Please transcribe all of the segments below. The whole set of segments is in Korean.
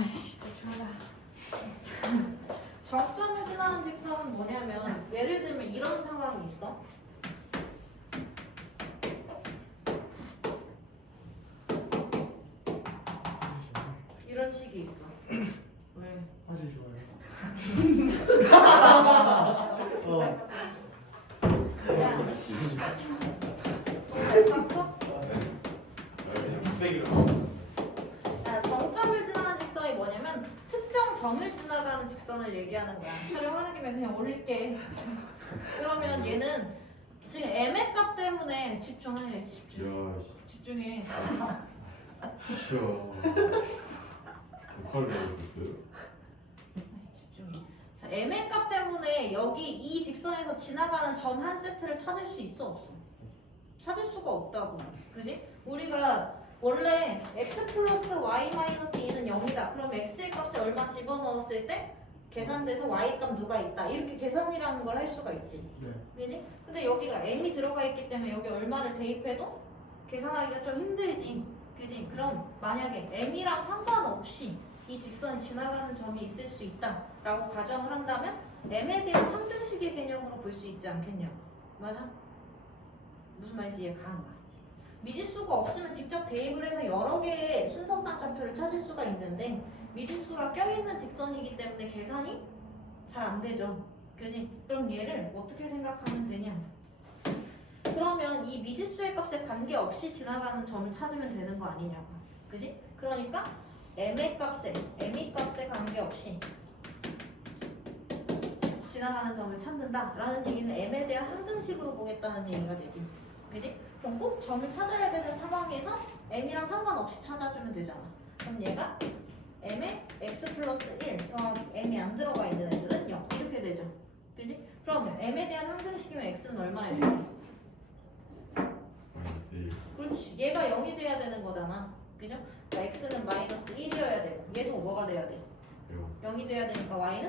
아이씨, 좋아. 정점을 지나는 직선은 뭐냐면 예를 들면 이런 상황이 있어. 이런 식이 있어. 왜? 사실 좋아요. 야, 잘 썼어? 야, 정점을 지나는 직선이 뭐냐면 특정 점을 지나가는 직선을 얘기하는 거야. 촬영하는 김에 그냥 올릴게. 그러면 얘는 지금 m의 값 때문에 집중해. 집중해. 보컬 배우고 있었어요? 집중해. 자, m의 값 때문에 여기 이 직선에서 지나가는 점 한 세트를 찾을 수 있어 없어? 찾을 수가 없다고. 그지? 우리가 원래 x 플러스 y 마이너스 2는 0이다. 그럼 x의 값에 얼마 집어넣었을 때 계산돼서 y 값 누가 있다. 이렇게 계산이라는 걸 할 수가 있지. 네. 그지? 근데 여기가 m이 들어가 있기 때문에 여기 얼마를 대입해도 계산하기가 좀 힘들지. 그지? 그럼 만약에 m이랑 상관없이 이 직선이 지나가는 점이 있을 수 있다라고 가정을 한다면 m에 대한 항등식의 개념으로 볼 수 있지 않겠냐고. 맞아? 무슨 말인지 이해가 가는 거야. 미지수가 없으면 직접 대입을 해서 여러 개의 순서상 좌표를 찾을 수가 있는데 미지수가 껴있는 직선이기 때문에 계산이 잘 안 되죠. 그지? 그럼 얘를 어떻게 생각하면 되냐? 그러면 이 미지수의 값에 관계없이 지나가는 점을 찾으면 되는 거 아니냐고. 그지? 그러니까 m의 값에 관계없이 지나가는 점을 찾는다라는 얘기는 m에 대한 항등식으로 보겠다는 얘기가 되지. 그지? 그럼 꼭 점을 찾아야 되는 상황에서 m이랑 상관없이 찾아주면 되잖아. 그럼 얘가 m에 x 플러스 1 더하기 m이 안 들어가 있는 애들은 0 이렇게 되죠. 그지? 그러면 m에 대한 항등식이면 x는 얼마예요? 그렇지. 얘가 0이 돼야 되는 거잖아. 그죠? 그러니까 x는 마이너스 1이어야 되고 얘도 뭐가 돼야 돼? 0이 돼야 되니까 y는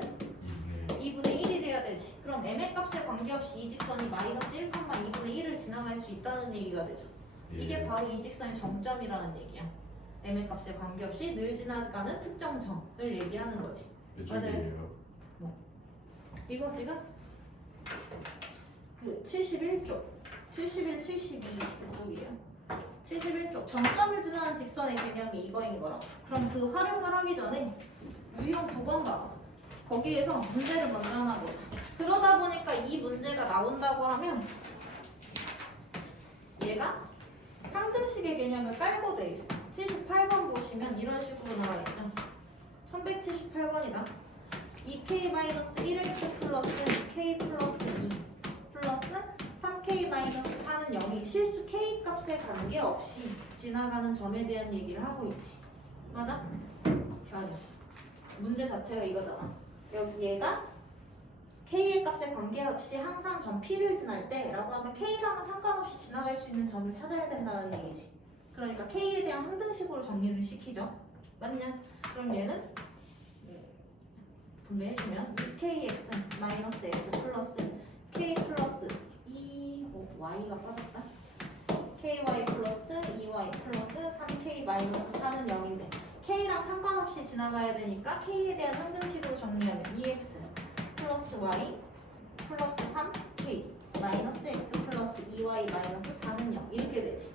2분의 1이 돼야 되지. 그럼 m의 값에 관계없이 이 직선이 마이너스 1, 2분의 1을 지나갈 수 있다는 얘기가 되죠. 이게 바로 이 직선의 정점이라는 얘기야. m의 값에 관계없이 늘 지나가는 특정 점을 얘기하는 거지. 맞아요. 이거 지금 그 71쪽 71, 72쪽이에요. 71쪽 정점을 지나는 직선의 개념이 이거인 거라. 그럼 그 활용을 하기 전에 유형 9번 봐봐. 거기에서 문제를 먼저 하나 보자. 그러다 보니까 이 문제가 나온다고 하면 얘가 항등식의 개념을 깔고 돼 있어. 78번 보시면 이런 식으로 나와 있죠. 1178번이다. 2k-1x 플러스 2k 플러스 2 플러스 3k-4는 0이 실수 k 값에 관계없이 지나가는 점에 대한 얘기를 하고 있지. 맞아? 결이. 문제 자체가 이거잖아. 여기 얘가 k의 값에 관계없이 항상 점 p를 지날 때 라고 하면 k랑은 상관없이 지나갈 수 있는 점을 찾아야 된다는 얘기지. 그러니까 k에 대한 항등식으로 정리를 시키죠. 맞냐? 그럼 얘는 분배해주면 2kx 마이너스 x 플러스 k 플러스 2 y가 빠졌다. ky 플러스 2y 플러스 3k 마이너스 4는 0인데 k랑 상관없이 지나가야 되니까 k에 대한 항등식으로 정리하면 2x 플러스 y 플러스 3k 마이너스 x 플러스 2y 마이너스 4는 0 이렇게 되지.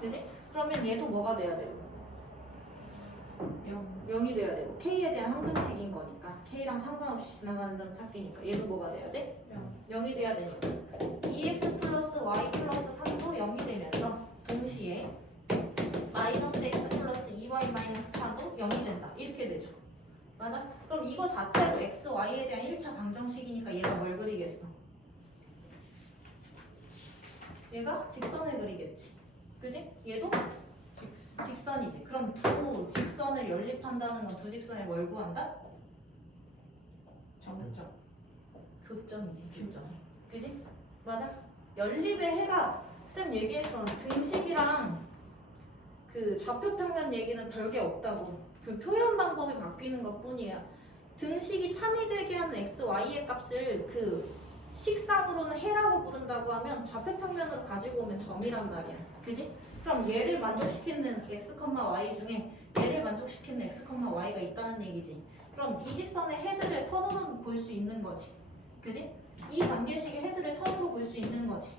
그지? 그러면 얘도 뭐가 돼야 되고 0이 돼야 되고 k에 대한 항등식인 거니까 k랑 상관없이 지나가는 점 찾기니까 얘도 뭐가 돼야 돼? 0이 돼야 되니까 2x 플러스 y 플러스 3도 0이 되면서 동시에 마이너스 x 플러스 2y 마이너스 4도 0이 된다. 이렇게 되죠. 맞아? 그럼 이거 자체로 x, y에 대한 1차 방정식이니까 얘가 뭘 그리겠어? 얘가 직선을 그리겠지. 그지? 얘도 직선이지. 그럼 두 직선을 연립한다는 건 두 직선의 뭘 구한다? 점점. 교점이지. 교점. 그지? 맞아? 연립의 해가 쌤 얘기했어. 등식이랑 그 좌표 평면 얘기는 별게 없다고. 그 표현 방법이 바뀌는 것 뿐이야. 등식이 참이 되게 하는 x, y의 값을 그 식상으로는 해라고 부른다고 하면 좌표 평면으로 가지고 오면 점이란 말이야. 그지? 그럼 얘를 만족시키는 x, y 중에 얘를 만족시키는 x, y가 있다는 얘기지. 그럼 이 직선의 헤드를 선으로 볼 수 있는 거지. 그지? 이 관계식의 헤드를 선으로 볼 수 있는 거지.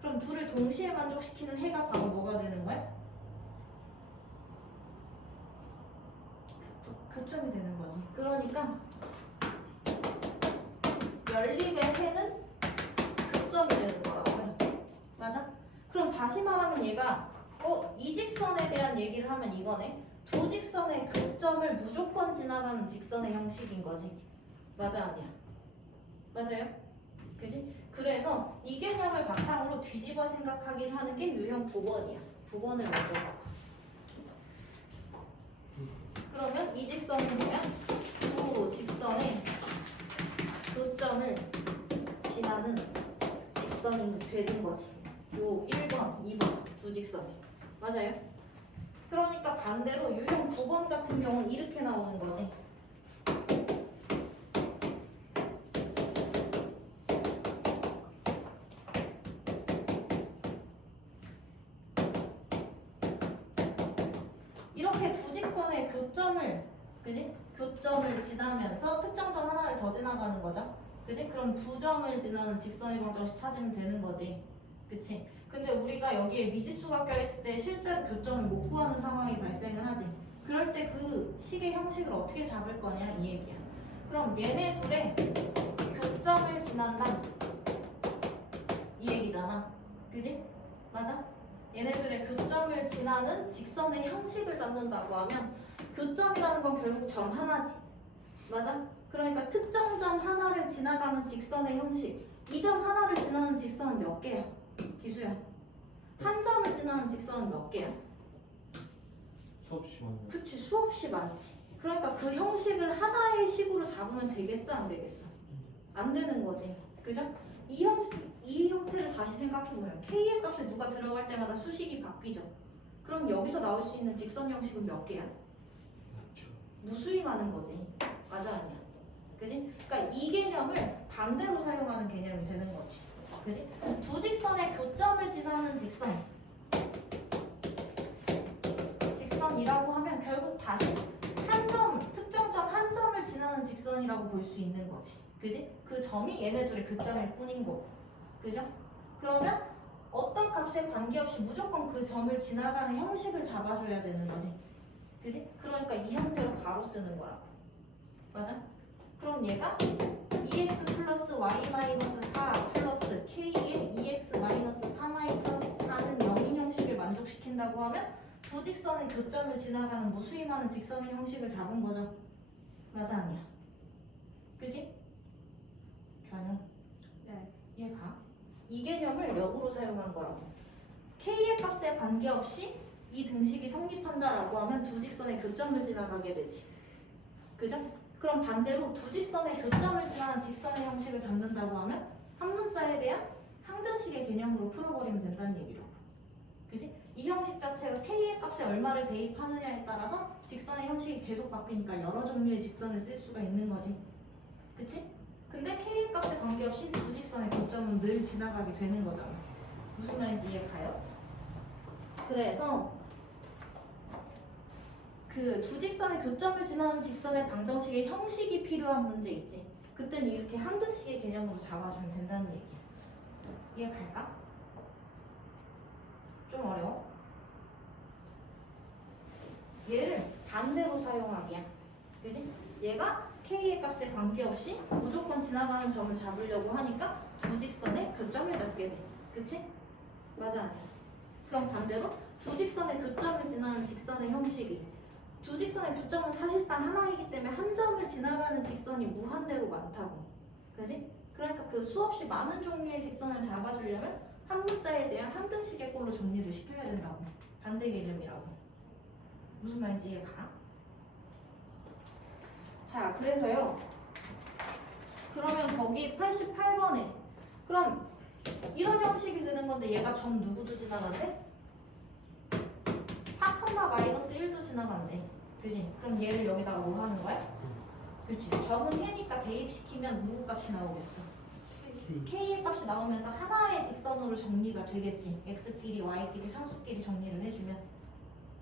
그럼 둘을 동시에 만족시키는 해가 바로 뭐가 되는 거야? 교점이 되는 거지. 그러니까 연립의 해는 교점이 되는 거라고. 맞아? 그럼 다시 말하면 얘가 이 직선에 대한 얘기를 하면 이거네. 두 직선의 교점을 무조건 지나가는 직선의 형식인 거지. 맞아 아니야? 맞아요? 그지? 그래서 이 개념을 바탕으로 뒤집어 생각하긴 하는 게 유형 9번이야. 9번을 먼저 봐. 그러면 이 직선은 뭐야? 두 직선의 교점을 지나는 직선이 되는 거지. 요 1번, 2번 두 직선이. 맞아요? 그러니까 반대로 유형 9번 같은 경우는 이렇게 나오는 거지. 이렇게 두 직선의 교점을, 그지? 교점을 지나면서 특정 점 하나를 더 지나가는 거죠. 그지? 그럼 두 점을 지나는 직선의 방정식 찾으면 되는 거지. 그치? 근데 우리가 여기에 미지수가 껴있을 때 실제로 교점을 못 구하는 상황이 발생을 하지. 그럴 때 그 식의 형식을 어떻게 잡을 거냐 이 얘기야. 그럼 얘네 둘의 교점을 지난다 이 얘기잖아. 그지? 맞아? 얘네들의 교점을 지나는 직선의 형식을 잡는다고 하면 교점이라는 건 결국 점 하나지. 맞아? 그러니까 특정 점 하나를 지나가는 직선의 형식. 이 점 하나를 지나는 직선은 몇 개야? 기수야. 한 점을 지나는 직선은 몇 개야? 수없이 많네. 그치, 수없이 많지. 그러니까 그 형식을 하나의 식으로 잡으면 되겠어, 안 되겠어? 안 되는 거지. 그죠? 이 형태를 다시 생각해보면 K의 값에 누가 들어갈 때마다 수식이 바뀌죠. 그럼 여기서 나올 수 있는 직선 형식은 몇 개야? 맞죠. 무수히 많은 거지. 맞아 아니야? 그지? 그러니까 이 개념을 반대로 사용하는 개념이 되는 거지. 그지? 두 직선의 교점을 지나는 직선이라고 하면 결국 다시 특정 점 한 점을 지나는 직선이라고 볼 수 있는 거지. 그지? 그 점이 얘네들의 교점일 뿐인 거고. 그죠? 그러면 어떤 값에 관계없이 무조건 그 점을 지나가는 형식을 잡아줘야 되는 거지. 그지? 그러니까 이 형태로 바로 쓰는 거라고. 맞아? 그럼 얘가 2x 플러스 y 마이너스 4 플러스 k의 2x 마이너스 3y 플러스 4는 0인 형식을 만족시킨다고 하면 두 직선의 교점을 지나가는 무수히 많은 직선의 형식을 잡은 거죠. 맞아 아니야? 그지? 변형. 네. 얘가 이 개념을 역으로 사용한 거라고. k의 값에 관계없이 이 등식이 성립한다라고 하면 두 직선의 교점을 지나가게 되지. 그죠? 그럼 반대로 두 직선의 교점을 지나는 직선의 형식을 잡는다고 하면 한 문자에 대한 항등식의 개념으로 풀어버리면 된다는 얘기라고. 그지? 이 형식 자체가 k의 값에 얼마를 대입하느냐에 따라서 직선의 형식이 계속 바뀌니까 여러 종류의 직선을 쓸 수가 있는 거지. 그치? 근데 k의 값에 관계없이 두 직선의 교점은 늘 지나가게 되는 거잖아. 무슨 말인지 이해가요? 그래서 그 두 직선의 교점을 지나는 직선의 방정식의 형식이 필요한 문제 있지. 그때는 이렇게 항등식의 개념으로 잡아주면 된다는 얘기야. 이해갈까? 좀 어려워? 얘를 반대로 사용하기야. 그지? 얘가 k의 값에 관계없이 무조건 지나가는 점을 잡으려고 하니까 두 직선의 교점을 잡게 돼. 그치? 맞아 아니야? 그럼 반대로 두 직선의 교점을 지나는 직선의 형식이 두 직선의 교점은 사실상 하나이기 때문에 한 점을 지나가는 직선이 무한대로 많다고. 그지? 그러니까 그 수없이 많은 종류의 직선을 잡아주려면 한 문자에 대한 항등식의 꼴로 정리를 시켜야 된다고. 반대 개념이라고. 무슨 말인지 이해가? 자, 그래서요. 그러면 거기 88번에 그럼 이런 형식이 되는 건데 얘가 점 누구도 지나간대? 4,-1도 지나간대. 그지? 그럼 얘를 여기다가 뭐 하는 거야? 그치? 점은 해니까 대입시키면 누구 값이 나오겠어? k의 값이 나오면서 하나의 직선으로 정리가 되겠지. x끼리 y끼리 상수끼리 정리를 해주면.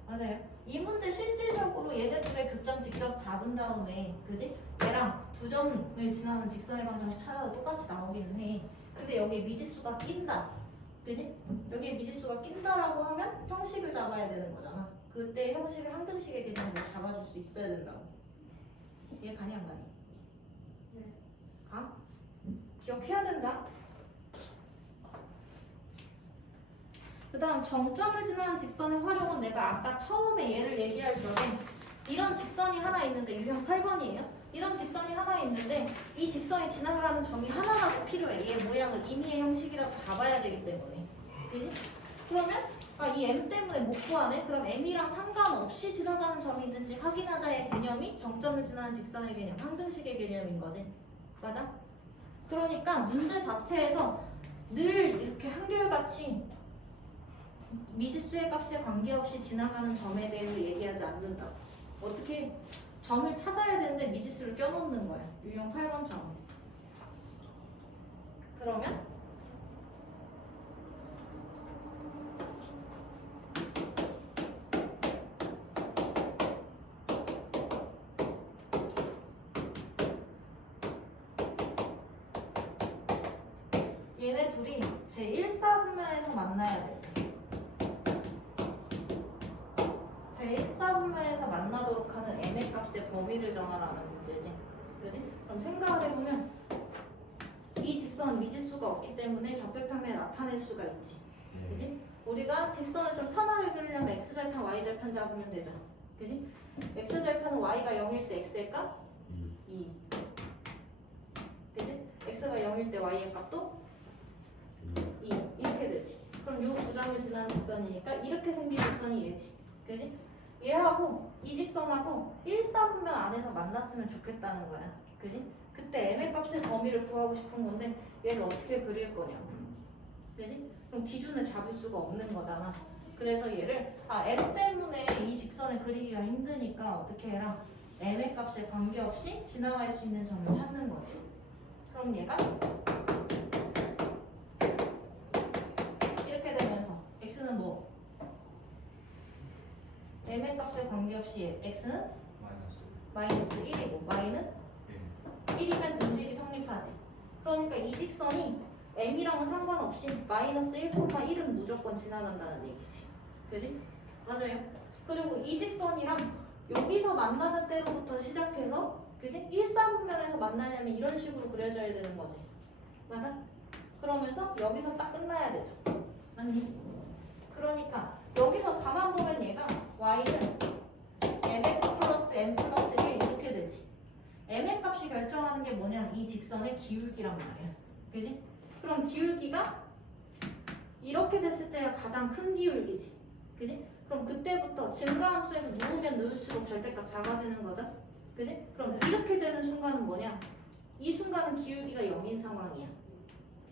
맞아요? 이 문제 실질적으로 얘네들의 교점 직접 잡은 다음에 그지? 얘랑 두 점을 지나는 직선의 방정식 찾아도 똑같이 나오기는 해. 근데 여기에 미지수가 낀다. 그지? 여기에 미지수가 낀다라고 하면 형식을 잡아야 되는 거잖아. 그때 형식을 항등식의 개념으로 잡아줄 수 있어야 된다고. 얘 가니 안 가니? 가? 기억해야 된다. 그 다음 정점을 지나는 직선의 활용은 내가 아까 처음에 얘를 얘기할 적에 이런 직선이 하나 있는데 유형 8번이에요. 이런 직선이 하나 있는데 이 직선이 지나가는 점이 하나라도 필요해. 얘 모양을 임의의 형식이라도 잡아야 되기 때문에. 그지? 그러면 이 M 때문에 못 구하네? 그럼 M이랑 상관없이 지나가는 점이 있는지 확인하자의 개념이 정점을 지나는 직선의 개념, 항등식의 개념인 거지. 맞아? 그러니까 문제 자체에서 늘 이렇게 한결같이 미지수의 값에 관계없이 지나가는 점에 대해서 얘기하지 않는다. 어떻게 점을 찾아야 되는데 미지수를 껴놓는 거야. 유형 8번처럼. 그러면 얘네 둘이 제 1사분면에서 만나야 돼. 제 1사분면에서 만나도록 하는 m의 값의 범위를 정하라는 문제지. 그지? 그럼 생각을 해보면 이 직선은 미지수가 없기 때문에 적백평면에 나타낼 수가 있지. 그지? 우리가 직선을 좀 편하게 그리려면 x절편, y절편 잡으면 되죠. 그지? x절편은 y가 0일 때 x의 값 2. 그지? x가 0일 때 y의 값도 2. 이렇게 되지. 그럼 요 두 점을 지나는 직선이니까 이렇게 생긴 직선이 얘지. 그지? 얘하고 이 직선하고 1사분면 안에서 만났으면 좋겠다는 거야. 그지? 그때 m의 값의 범위를 구하고 싶은 건데 얘를 어떻게 그릴 거냐고. 그지? 그럼 기준을 잡을 수가 없는 거잖아. 그래서 얘를 m 때문에 이 직선을 그리기가 힘드니까 어떻게 해라? m의 값에 관계없이 지나갈 수 있는 점을 찾는 거지. 그럼 얘가 이렇게 되면서 x는 뭐? m의 값에 관계없이 x는 마이너스 1이고 y는 1이면 등식이 성립하지. 그러니까 이 직선이 m이랑은 상관없이 마이너스 1,1은 무조건 지나간다는 얘기지. 그지? 맞아요. 그리고 이 직선이랑 여기서 만나는 때로부터 시작해서 그지? 1사분면에서 만나려면 이런 식으로 그려져야 되는 거지. 맞아? 그러면서 여기서 딱 끝나야 되죠. 맞니? 그러니까 여기서 가만 보면 얘가 y는 mx 플러스 m 플러스 1 이렇게 되지. m의 값이 결정하는 게 뭐냐? 이 직선의 기울기란 말이야. 그지? 그럼 기울기가 이렇게 됐을 때가 가장 큰 기울기지. 그지? 그럼 그때부터 증가함수에서 누우면 누울수록 절대값 작아지는 거죠. 그지? 그럼 이렇게 되는 순간은 뭐냐? 이 순간은 기울기가 0인 상황이야.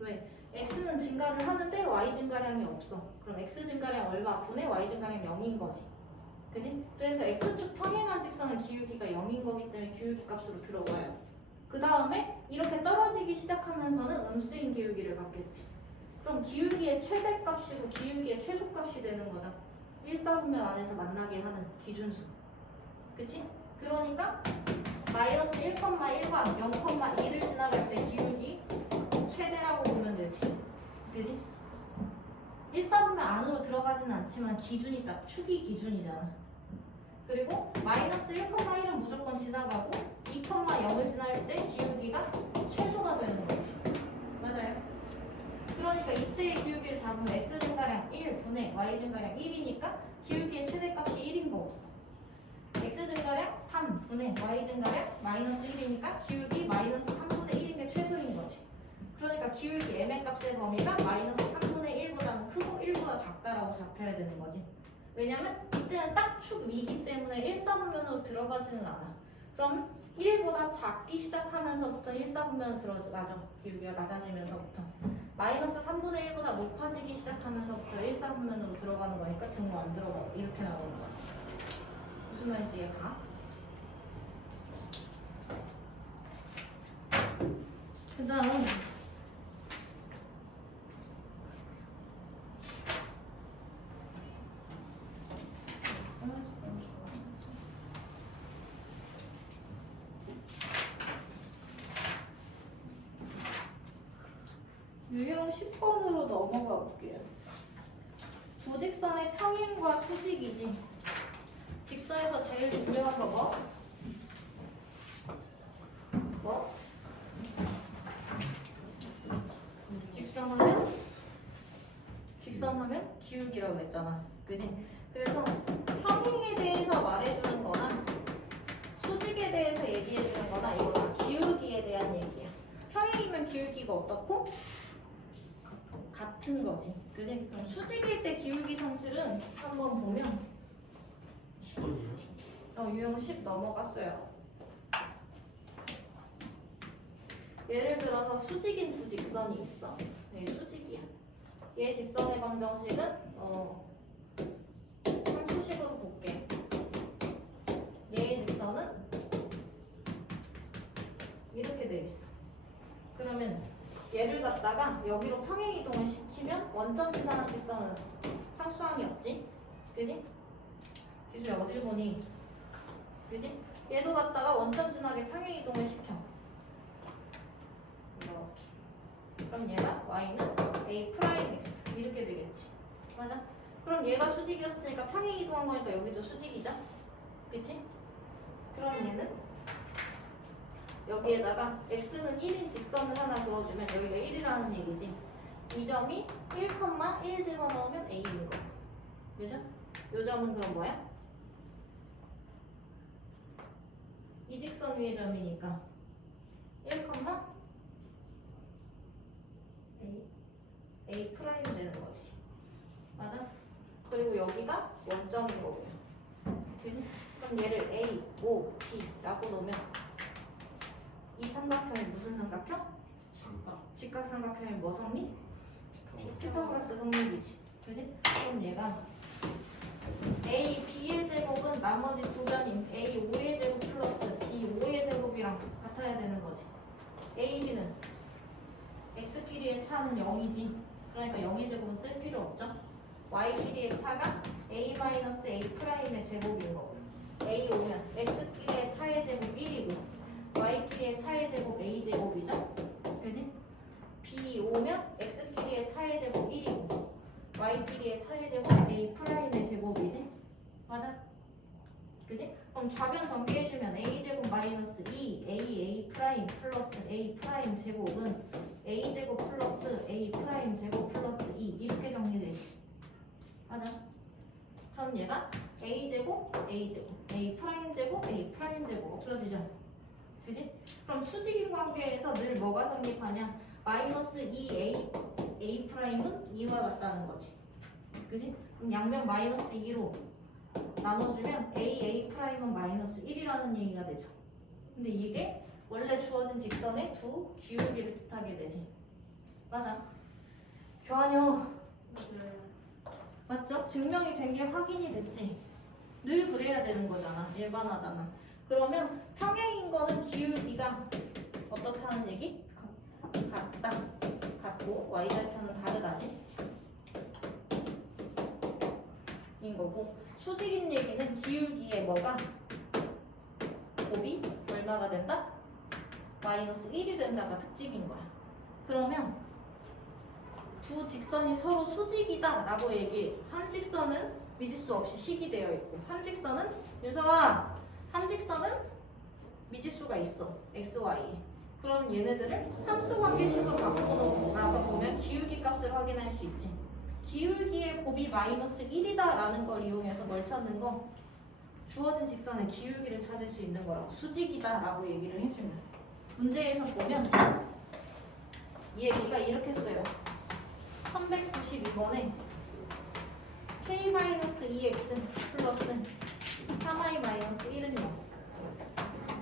왜? x는 증가를 하는데 y 증가량이 없어. 그럼 x 증가량 얼마 분의 y 증가량 0인 거지. 그지? 그래서 x축 평행한 직선은 기울기가 0인 거기 때문에 기울기 값으로 들어가요. 그 다음에 이렇게 떨어지기 시작하면서는 음수인 기울기를 갖겠지. 그럼 기울기의 최대값이고 기울기의 최소값이 되는 거죠. 1사분면 안에서 만나게 하는 기준수. 그치? 그러니까 마이너스 1,1과 0,1을 지나갈 때 기울기 최대라고 보면 되지. 그지? 1사분면 안으로 들어가지는 않지만 기준이 딱 축이 기준이잖아. 그리고 마이너스 1,1은 무조건 지나가고 2,0을 지날 때 기울기가 최소가 되는 거지. 맞아요? 그러니까 이때의 기울기를 잡으면 x 증가량 1 분의 y 증가량 1이니까 기울기의 최대값이 1인 거고 x 증가량 3 분의 y 증가량 마이너스 1이니까 기울기 마이너스 3분의 1인 게 최소인 거지. 그러니까 기울기 m의 값의 범위가 마이너스 3분의 1보다는 크고 1보다 작다라고 잡혀야 되는 거지. 왜냐면 이때는 딱 축 위기 때문에 1사분면으로 들어가지는 않아. 그럼 1보다 작기 시작하면서부터 1사분면으로 들어가죠. 기울기가 낮아지면서부터. 마이너스 3분의 1보다 높아지기 시작하면서부터 1사분면으로 들어가는 거니까 등호 안 들어가고 이렇게 나오는 거야. 무슨 말인지 이해가? 그 다음 유형 10번으로 넘어가 볼게요. 두 직선의 평행과 수직이지. 직선에서 제일 중요한 거 뭐? 뭐? 직선하면 기울기라고 했잖아. 그지? 그래서 평행에 대해서 말해주는 거나 수직에 대해서 얘기해주는 거나 이거 다 기울기에 대한 얘기야. 평행이면 기울기가 어떻고? 같은 거지. 그지? 그럼 수직일 때 기울기 성질은 한번 보면 10번이요? 유형 10 넘어갔어요. 예를 들어서 수직인 두 직선이 있어. 얘 수직이야. 얘 직선의 방정식은 함수식으로 볼게. 얘의 직선은 이렇게 돼 있어. 그러면 얘를 갖다가 여기로 평행 이동을 시키면 원점 지나는 직선은 상수함이 없지. 그지? 기준이 어딜 보니? 그지? 얘도 갖다가 원점 지나게 평행 이동을 시켜. 이렇게. 그럼 얘가 y는 a 프라임 x 이렇게 되겠지. 맞아? 그럼 얘가 수직이었으니까 평행 이동한 거니까 여기도 수직이죠. 그치? 그럼 얘는 여기에다가 x는 1인 직선을 하나 그어주면 여기가 1이라는 얘기지. 이 점이 1,1 집어넣으면 a인 거. 그죠? 요 점은 그럼 뭐야? 이 직선 위의 점이니까 1, A 프라임 되는 거지. 맞아? 그리고 여기가 원점인 거고요. 그지? 그럼 얘를 A, O, B라고 놓으면 이 삼각형이 무슨 삼각형? 직각삼각형이 뭐 성립? 피타고라스 성립이지. 그지? 그럼 얘가 A, B의 제곱은 나머지 두 변인 A, 5의 제곱 플러스 B, 5의 제곱이랑 같아야 되는 거지. A, B는 X끼리의 차는 0이지. 그러니까 0의 제곱은 쓸 필요 없죠. Y끼리의 차가 A-A 프라임의 제곱인 거고. A 오면 X끼리의 차의 제곱 1이고 Y끼리의 차의 제곱 A 제곱이죠. 그지? B 오면 X끼리의 차의 제곱 1이고 Y끼리의 차의 제곱 A 프라임의 제곱이지. 맞아? 그지? 그럼 좌변 전개해주면 A 제곱 마이너스 2 A 프라임 플러스 A 프라임 제곱은 A 제곱 플러스 A 프라임 제곱 플러스 2 이렇게 정리되지. 맞아? 그럼 얘가 A 제곱 A 제곱 A 프라임 제곱 A 프라임 제곱 없어지죠. 그지? 그럼 수직인 관계에서 늘 뭐가 성립하냐? 마이너스 2A A 프라임은 2와 같다는 거지. 그지? 그럼 양변 마이너스 2로 나눠주면 A 프라임은 마이너스 1이라는 얘기가 되죠. 근데 이게 원래 주어진 직선의 두 기울기를 뜻하게 되지. 맞아. 교환요. 맞죠? 증명이 된 게 확인이 됐지. 늘 그래야 되는 거잖아. 일반화잖아. 그러면 평행인 거는 기울기가 어떻다는 얘기? 같다. 같고 y절편은 다르다지. 인 거고 수직인 얘기는 기울기에 뭐가? 곱이 얼마가 된다? 마이너스 1이 된다가 특징인 거야. 그러면 두 직선이 서로 수직이다 라고 얘기해. 한 직선은 미지수 없이 식이 되어 있고 한 직선은 윤서아 한 직선은 미지수가 있어. x, y. 그럼 얘네들을 함수 관계식으로 바꾸고 나서 보면 기울기 값을 확인할 수 있지. 기울기의 곱이 마이너스 1이다 라는 걸 이용해서 뭘 찾는 거? 주어진 직선의 기울기를 찾을 수 있는 거라고. 수직이다 라고 얘기를 해주면 문제에서 보면 이 얘기가 이렇게 써요. 1192번에 k-2x 플러스 3y-1은요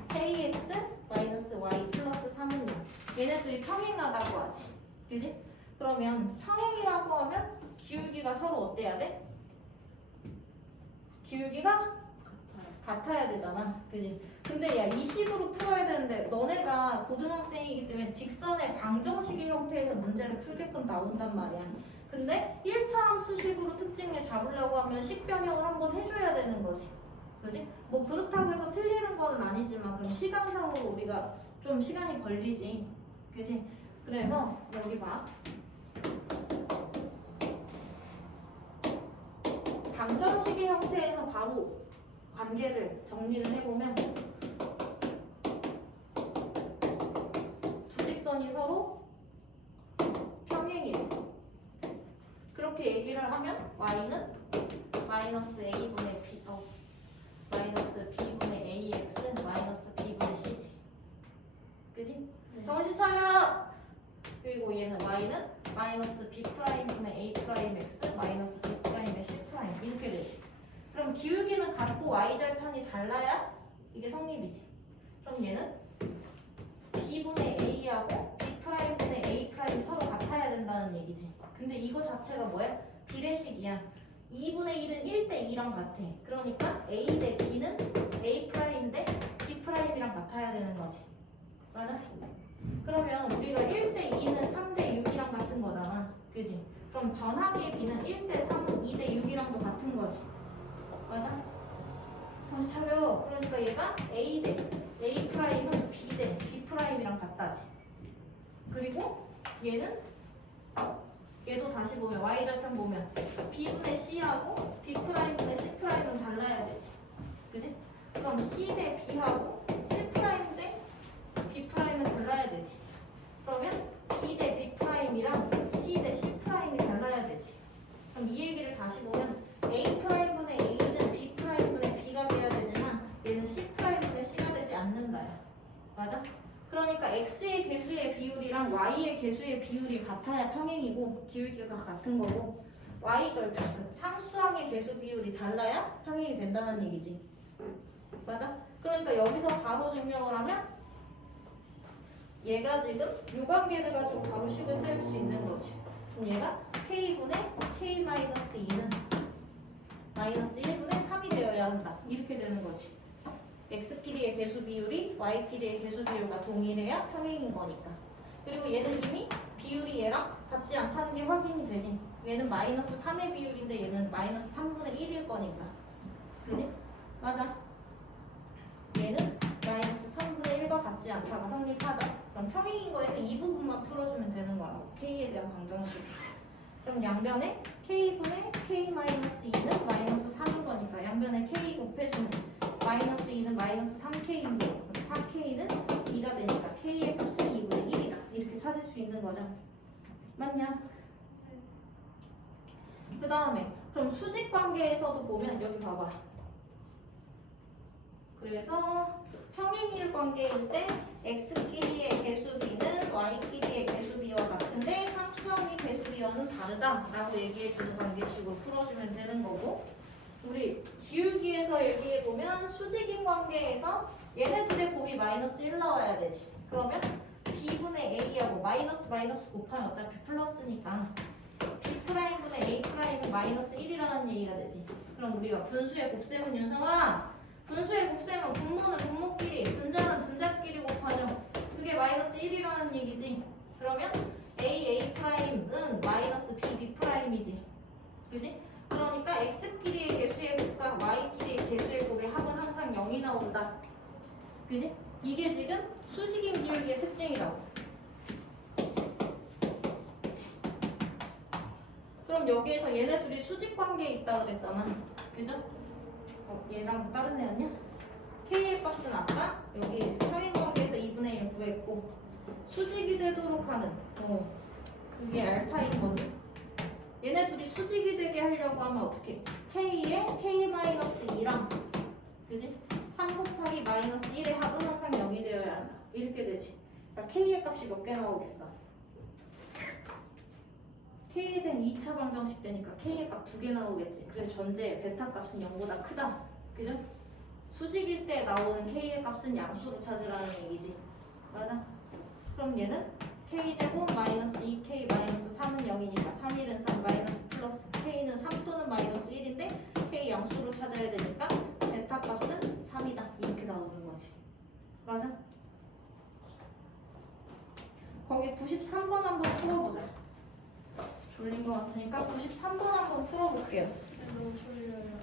kx-y 플러스 3은요 얘네들이 평행하다고 하지. 그지? 그러면 평행이라고 하면 기울기가 서로 어때야 돼? 기울기가 같아야 되잖아. 그지? 근데 야 이 식으로 풀어야 되는데 너네가 고등학생이기 때문에 직선의 방정식의 형태에서 문제를 풀게끔 나온단 말이야. 근데 1차 함수식으로 특징을 잡으려고 하면 식변형을 한번 해줘야 되는 거지. 그지? 뭐 그렇다고 해서 틀리는 거는 아니지만 그럼 시간상으로 우리가 좀 시간이 걸리지. 그지? 그래서 여기 봐. 방정식의 형태에서 바로 관계를 정리를 해보면 두 직선이 서로 평행이에요. 그렇게 얘기를 하면 y는 마이너스 a분의 b 마이너스 b분의 ax 마이너스 b분의 c지. 그지? 네. 정신 차려! 그리고 얘는 y는 마이너스 b 프라임분의 a 프라임 x 마이너스 b 프라임의 c 프라임 이렇게 되지. 그럼 기울기는 같고 y절편이 달라야 이게 성립이지. 그럼 얘는 b분의 a하고 b 프라임분의 a 프라임이 서로 같아야 된다는 얘기지. 근데 이거 자체가 뭐야? 비례식이야. 2분의 1은 1대 2랑 같아. 그러니까 a 대 b는 a 프라임 대 b 프라임이랑 같아야 되는 거지. 맞아? 그러면 우리가 1대 2는 3대 6이랑 같은 거잖아. 그지? 그럼 전항의 b는 1대 3, 2대 6이랑도 같은 거지. 맞아? 정신 차려. 그러니까 얘가 a 대 a 프라임은 b 대 b 프라임이랑 같다지. 그리고 얘도 다시 보면 y절편 보면 b분의 c하고 b 프라임분의 c 프라임은 달라야 되지. 그지? 그럼 c 대 b하고 c 프라임 대 b 프라임은 달라야 되지. 그러면 b 대 b 프라임이랑 c 대 c 프라임이 달라야 되지. 그럼 이 얘기를 다시 보면 a 프라임분의 a는 b 프라임분의 b가 돼야 되지만 얘는 c 프라임분의 c가 되지 않는다야. 맞아? 그러니까 x의 개수의 비율이랑 y의 개수의 비율이 같아야 평행이고 기울기가 같은 거고 y절편 상수항의 개수 비율이 달라야 평행이 된다는 얘기지. 맞아? 그러니까 여기서 바로 증명을 하면 얘가 지금 요 관계를 가지고 바로 식을 세울 수 있는 거지. 그럼 얘가 k분의 k-2는 마이너스 1분의 3이 되어야 한다. 이렇게 되는 거지. x끼리의 개수 비율이 y끼리의 개수 비율과 동일해야 평행인 거니까. 그리고 얘는 이미 비율이 얘랑 같지 않다는 게 확인이 되지. 얘는 마이너스 3의 비율인데 얘는 마이너스 3분의 1일 거니까. 그지? 맞아. 얘는 마이너스 3분의 1과 같지 않다가 성립하죠. 그럼 평행인 거에는 이 부분만 풀어주면 되는 거야. k에 대한 방정식. 그럼 양변에 k분의 k-2는 마이너스 3인 거니까 양변에 k 곱해주면 마이너스 2는 마이너스 3k인데 4k는 2가 되니까 k의 값은 2분의 1이다. 이렇게 찾을 수 있는 거죠. 맞냐? 그 다음에 그럼 수직 관계에서도 보면 여기 봐봐. 그래서 평행일 관계일 때 x끼리의 개수 b는 y끼리의 개수 b와 같은데 상수항의 개수 b와는 다르다라고 얘기해주는 관계식으로 풀어주면 되는 거고, 우리 기울기에서 얘기해보면 수직인 관계에서 얘네 둘의 곱이 마이너스 1 나와야 되지. 그러면 b분의 a하고 마이너스 곱하면 어차피 플러스니까 b 프라임분의 a 프라임은 마이너스 1이라는 얘기가 되지. 그럼 우리가 분수의 곱셈은 윤성아, 분수의 곱셈은 분모는 분모끼리, 분자는 분자끼리 곱하죠. 그게 마이너스 1이라는 얘기지. 그러면 a 프라임은 마이너스 b 프라임이지. 그지? 그러니까 x끼리의 개수의 곱과 y끼리의 개수의 곱의 합은 항상 0이 나온다. 그지? 이게 지금 수직인 기울기의 특징이라고. 그럼 여기에서 얘네 둘이 수직 관계에 있다 그랬잖아. 그죠? 얘랑 다른 애였냐? k의 값은 아까 여기 평행 관계에서 2분의 1 구했고, 수직이 되도록 하는 그게 알파인 거지. 얘네 둘이 수직이 되게 하려고 하면 어떻게? k에 k-2랑 그지? 3 곱하기 마이너스 1의 합은 항상 0이 되어야 한다. 이렇게 되지. 그러니까 k의 값이 몇 개 나오겠어? k에 대한 2차 방정식 되니까 k의 값 2개 나오겠지. 그래서 전제 베타 값은 0보다 크다. 그죠? 수직일 때 나오는 k의 값은 양수로 찾으라는 얘기지. 맞아? 그럼 얘는 k제곱 마이너스 2k 마이너스 3은 0이니까 3, 1은 3 마이너스 플러스 k는 3 또는 마이너스 1인데 k 양수로 찾아야 되니까 베타 값은 3이다. 이렇게 나오는 거지. 맞아? 거기 93번 한번 풀어보자. 졸린 것 같으니까 93번 한번 풀어볼게요. 너무 졸려요.